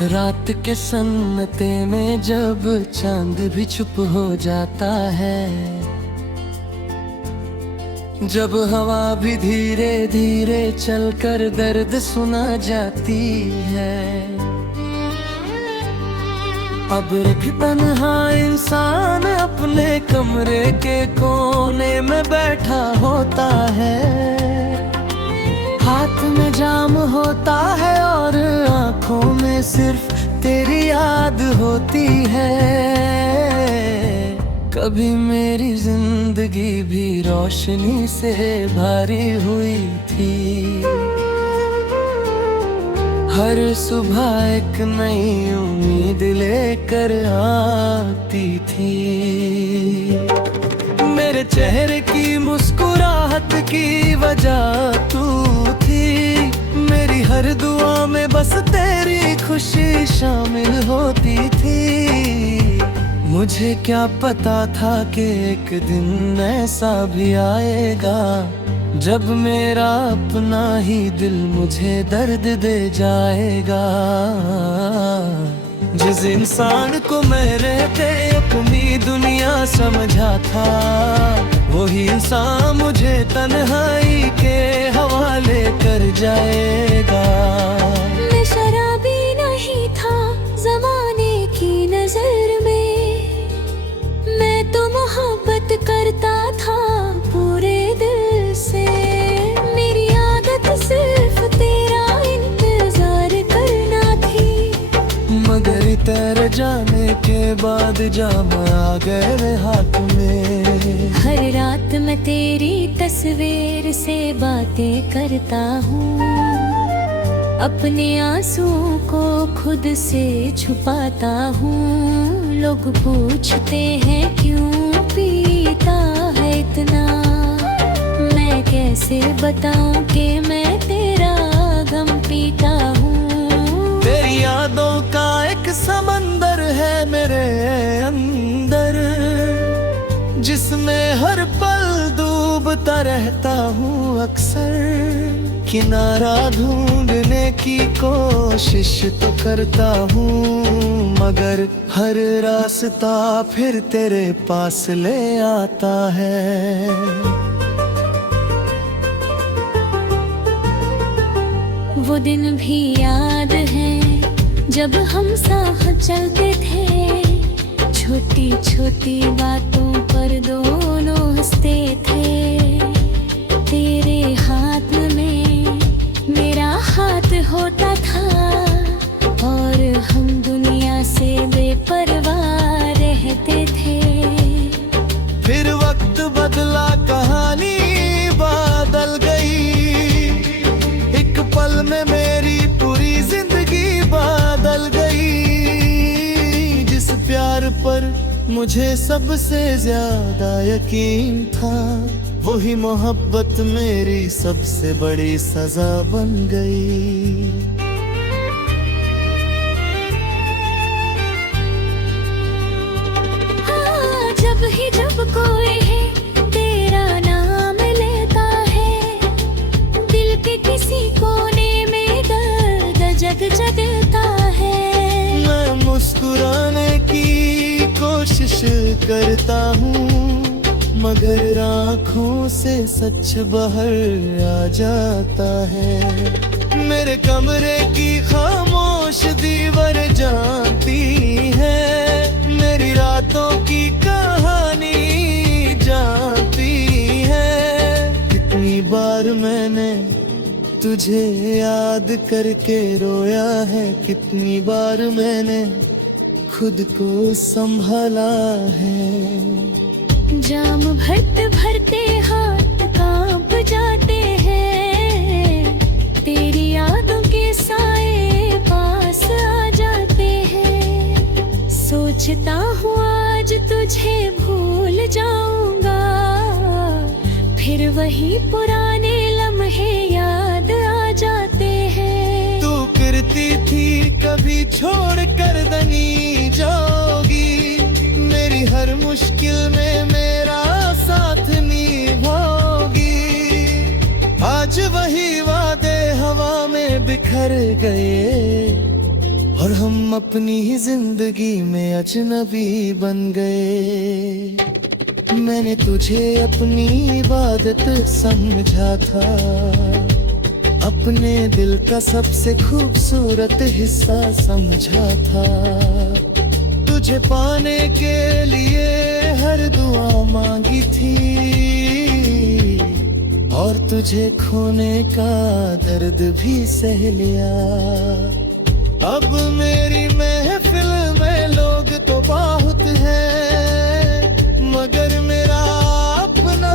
रात के सन्नाटे में जब चांद भी चुप हो जाता है, जब हवा भी धीरे धीरे चलकर दर्द सुना जाती है। अब एक तन्हा इंसान अपने कमरे के कोने में बैठा होता है, हाथ में जाम होता है और आंखों में सिर्फ तेरी याद होती है। कभी मेरी जिंदगी भी रोशनी से भरी हुई थी, हर सुबह एक नई उम्मीद लेकर आती थी। मेरे चेहरे की मुस्कुराहट की वजह तू थी, मेरी हर दुआ में बस तेरी खुशी शामिल होती थी। मुझे क्या पता था कि एक दिन ऐसा भी आएगा जब मेरा अपना ही दिल मुझे दर्द दे जाएगा। जिस इंसान को मेरे पे अपनी दुनिया समझा था, वही इंसान मुझे तन्हाई के हवाले कर जाएगा। मैं शराबी नहीं था ज़माने की नजर में, मैं तो मोहब्बत करता था पूरे दिल से। मेरी आदत सिर्फ तेरा इंतजार करना थी, मगर तेरे जाने के बाद जाम आ गए हाथ में। हर रात मैं तेरी तस्वीर से बातें करता हूँ, अपने आंसुओं को खुद से छुपाता हूँ। लोग पूछते हैं क्यों पीता है इतना, मैं कैसे बताऊं कि मैं तेरा गम पीता हूँ। तेरी यादों का एक समंदर है मेरे अंदर, जिसमें हर पल डूबता रहता हूँ अक्सर। किनारा ढूंढने की कोशिश तो करता हूँ, मगर हर रास्ता फिर तेरे पास ले आता है। वो दिन भी याद है जब हम साथ चलते थे, छोटी छोटी बातों पर दोनों हंसते थे। तेरे हाथ में मेरा हाथ होता था और हम दुनिया से बेपरवाह रहते थे। फिर वक्त बदला, कहानी बदल गई, एक पल में मेरी पूरी जिंदगी बदल गई। जिस प्यार पर मुझे सबसे ज्यादा यकीन था, वही मोहब्बत मेरी सबसे बड़ी सजा बन गई। हाँ, जब कोई है तेरा नाम लेता है, दिल के किसी कोने में दर्द जग जगता है। मैं मुस्कुराने की कोशिश करता हूँ, मगर आँखों से सच बाहर आ जाता है। मेरे कमरे की खामोश दीवार जानती है, मेरी रातों की कहानी जानती है। कितनी बार मैंने तुझे याद करके रोया है, कितनी बार मैंने खुद को संभाला है। जाम भरते भरते हाथ कांप जाते हैं, तेरी यादों के साए पास आ जाते हैं। सोचता हूँ आज तुझे भूल जाऊंगा, फिर वही पुराने लम्हे याद आ जाते हैं। तू करती थी कभी छोड़ कर नहीं जाओगी, मेरी हर मुश्किल में मेरा साथ निभाओगी। आज वही वादे हवा में बिखर गए और हम हम अपनी ही जिंदगी में अजनबी बन गए। मैंने तुझे अपनी इबादत समझा था, अपने दिल का सबसे खूबसूरत हिस्सा समझा था। तुझे पाने के लिए हर दुआ मांगी थी, और तुझे खोने का दर्द भी सह लिया। अब मेरी महफिल में लोग तो बहुत हैं, मगर मेरा अपना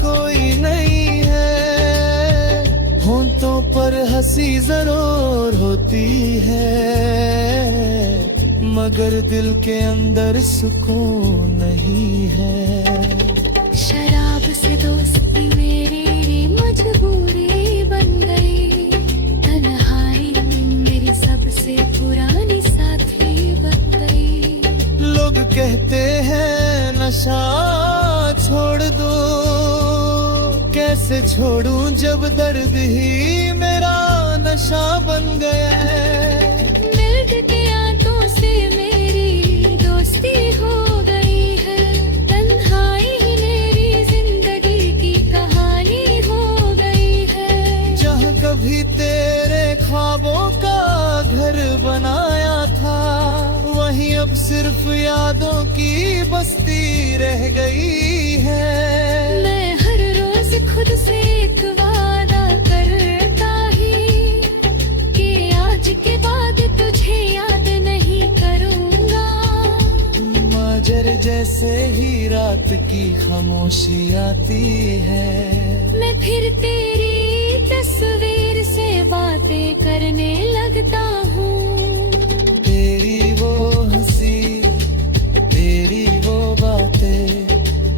कोई नहीं है। होंठों पर हंसी जरूर होती है, मगर दिल के अंदर सुकून नहीं है। शराब से दोस्ती मेरी मजबूरी बन गई, तन्हाई मेरी सबसे पुरानी साथी बन गई। लोग कहते हैं नशा छोड़ दो, कैसे छोड़ूं जब दर्द ही मेरा नशा बन गया है। मिर्ग के आंतों से मेरी दोस्ती हो गई है, तन्हाई मेरी जिंदगी की कहानी हो गई है। जहाँ कभी तेरे ख्वाबों का घर बनाया था, वहीं अब सिर्फ यादों की बस्ती रह गई है। मैं हर रोज खुद से एक वादा करता ही, कि आज के बाद तुझे याद नहीं करूँगा। माजर जैसे ही रात की खामोशी आती है, मैं फिर तेरी तस्वीर से बातें करने लगता हूँ। तेरी वो हंसी, तेरी वो बातें,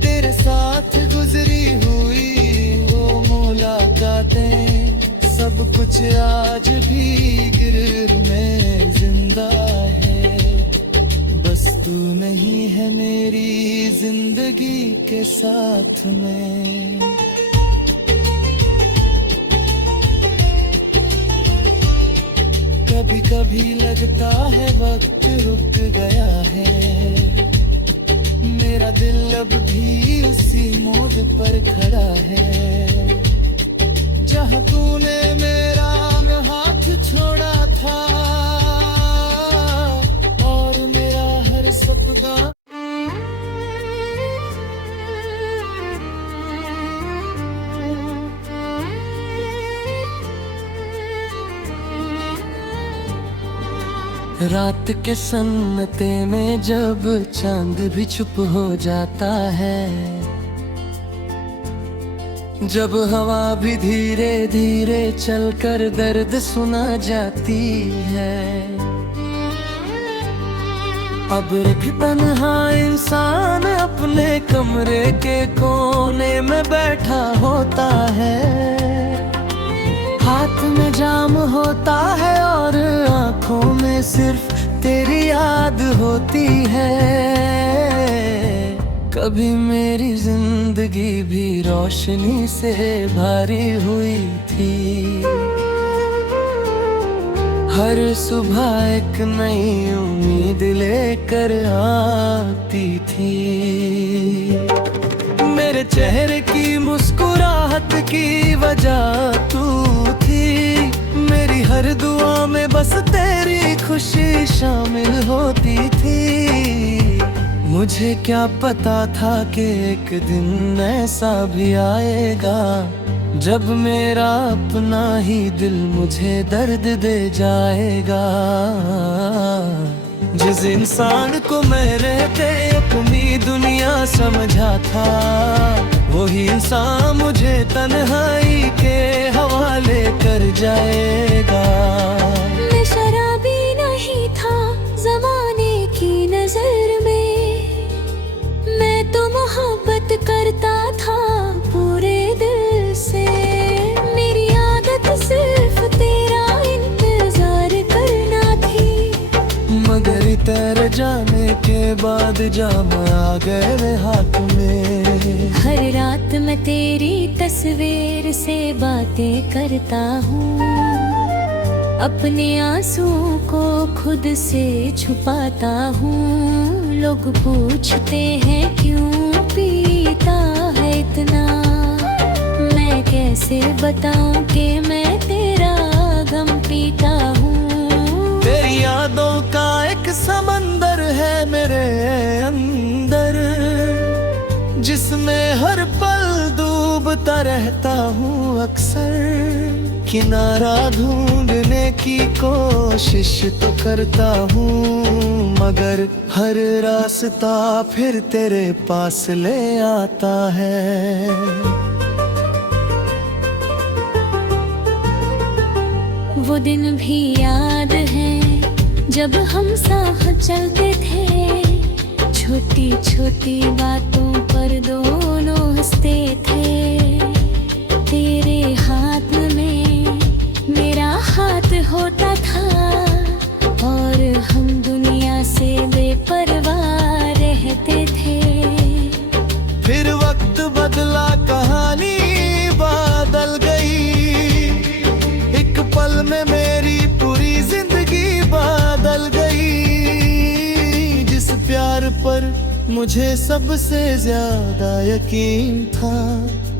तेरे साथ गुजरी हुई वो मुलाकातें, सब कुछ आज भी गिर में जिंदा है। बस तू नहीं है मेरी जिंदगी के साथ में। कभी कभी लगता है वक्त रुक गया है, मेरा दिल अब भी उसी मोड़ पर खड़ा है, जहाँ तूने मेरा हाथ छोड़ा था, और मेरा हर सपना। रात के सन्नाटे में जब चांद भी चुप हो जाता है, जब हवा भी धीरे धीरे चलकर दर्द सुना जाती है, अब एक तन्हा इंसान अपने कमरे के कोने में बैठा होता है। हाथ में जाम होता है और आंखों में सिर्फ तेरी याद होती है। कभी मेरी जिंदगी भी रोशनी से भरी हुई थी, हर सुबह एक नई उम्मीद लेकर आती थी। मेरे चेहरे की मुस्कुराहट की वजह तू थी, मेरी हर दुआ में बस तेरी खुशी शामिल होती थी। मुझे क्या पता था कि एक दिन ऐसा भी आएगा, जब मेरा अपना ही दिल मुझे दर्द दे जाएगा। जिस इंसान को मैं रहते अपनी दुनिया समझा था, वही इंसान मुझे तन्हाई के हवाले कर जाएगा। मैं शराबी नहीं था जमाने की नजर में, मैं तो मोहब्बत करता था पूरे दिल से। मेरी आदत सिर्फ तेरा इंतजार करना थी, मगर तेरे जाने के बाद जाम आ गए हाथ में। हर रात मैं तेरी तस्वीर से बातें करता हूँ, अपने आंसुओं को खुद से छुपाता हूँ। लोग पूछते हैं क्यों पीता है इतना, मैं कैसे बताऊं कि मैं तेरा गम पीता हूँ। तेरी यादों का एक समंदर है मेरे अंदर, जिसमें हर पल डूबता रहता हूँ अक्सर। किनारा ढूंढने की कोशिश तो करता हूँ, मगर हर रास्ता फिर तेरे पास ले आता है। वो दिन भी याद है जब हम साथ चलते थे, छोटी छोटी बातों पर दोनों हंसते थे। तेरे हाथ में मेरा हाथ होता था और हम दुनिया से बेपरवाह रहते थे। फिर वक्त बदला, कहानी बदल गई, एक पल में मेरी पूरी जिंदगी बदल गई। जिस प्यार पर मुझे सबसे ज्यादा यकीन था,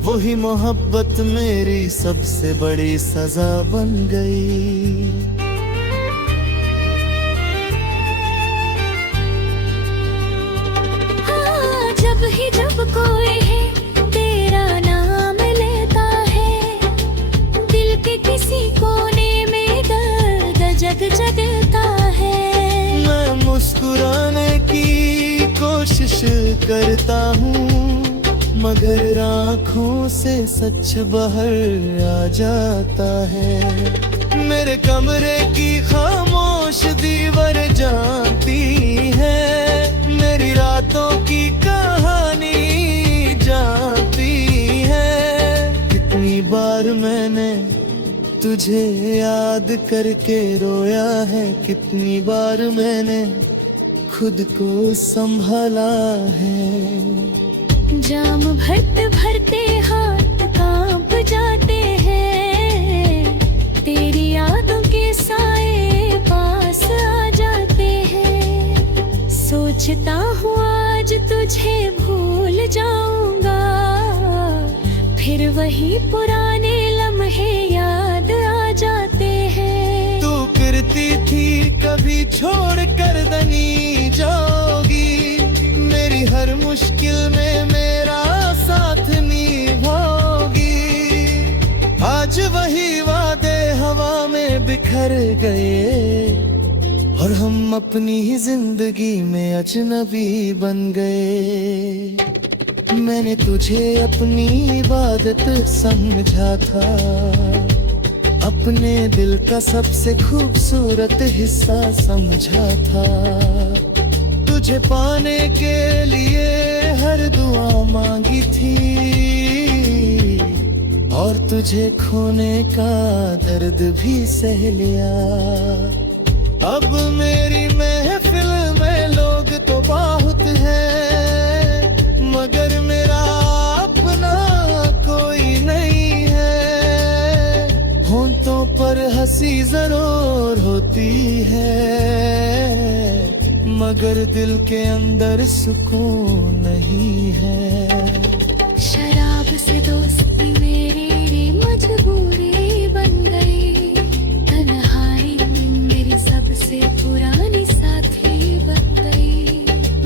वही मोहब्बत मेरी सबसे बड़ी सजा बन गई। हाँ, जब कोई है तेरा नाम लेता है, दिल के किसी कोने में दर्द जग जगता है। मैं मुस्कुराने की कोशिश करता हूँ, मगर आँखों से सच बाहर आ जाता है। मेरे कमरे की खामोश दीवार जानती है, मेरी रातों की कहानी जानती है। कितनी बार मैंने तुझे याद करके रोया है, कितनी बार मैंने खुद को संभाला है। जाम भरते भरते हाथ कांप जाते हैं, तेरी यादों के साए पास आ जाते हैं। सोचता हूँ आज तुझे भूल जाऊंगा, फिर वही पुराने लम्हे याद आ जाते हैं। तू करती थी कभी छोड़ कर नहीं जाओगी, मेरी हर मुश्किल में मेरा साथ निभाओगी। आज वही वादे हवा में बिखर गए और हम अपनी ही जिंदगी में अजनबी बन गए। मैंने तुझे अपनी इबादत समझा था, अपने दिल का सबसे खूबसूरत हिस्सा समझा था। तुझे पाने के लिए हर दुआ मांगी थी और तुझे खोने का दर्द भी सह लिया। अब मेरी महफिल में लोग तो बहुत हैं, मगर मेरा अपना कोई नहीं है। होंठों पर हंसी जरूर होती है, मगर दिल के अंदर सुकून नहीं है। शराब से दोस्ती मेरी मजबूरी बन गई, तन्हाई मेरी सबसे पुरानी साथी बन गई।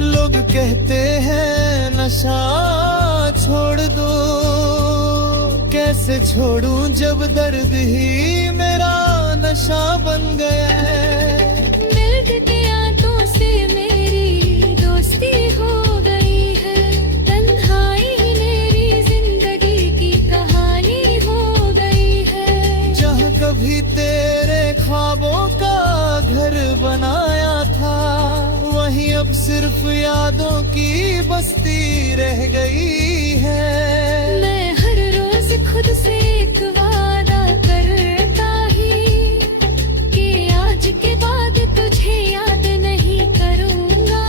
लोग कहते हैं नशा छोड़ दो, कैसे छोड़ूं जब दर्द ही मेरा नशा बन गया है। कभी तेरे ख्वाबों का घर बनाया था, वहीं अब सिर्फ यादों की बस्ती रह गई है। मैं हर रोज खुद से एक वादा करता ही कि आज के बाद तुझे याद नहीं करूँगा।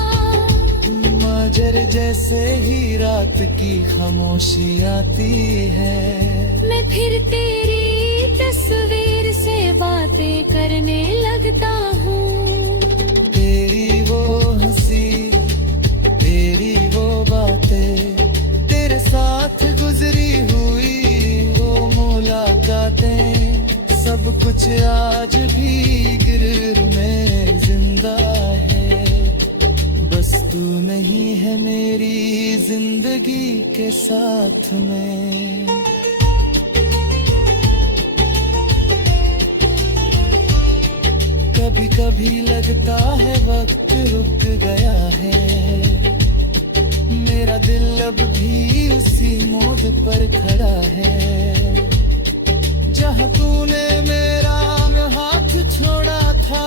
मगर जैसे ही रात की खामोशी आती है, मैं फिर तेरी तस्वीर से बातें करने लगता हूँ। तेरी वो हंसी, तेरी वो बातें, तेरे साथ गुजरी हुई वो मुलाकातें, सब कुछ आज भी गिर में जिंदा है। बस तू नहीं है मेरी जिंदगी के साथ में। कभी कभी लगता है वक्त रुक गया है, मेरा दिल अब भी उसी मोड़ पर खड़ा है, जहाँ तूने मेरा हाथ छोड़ा था।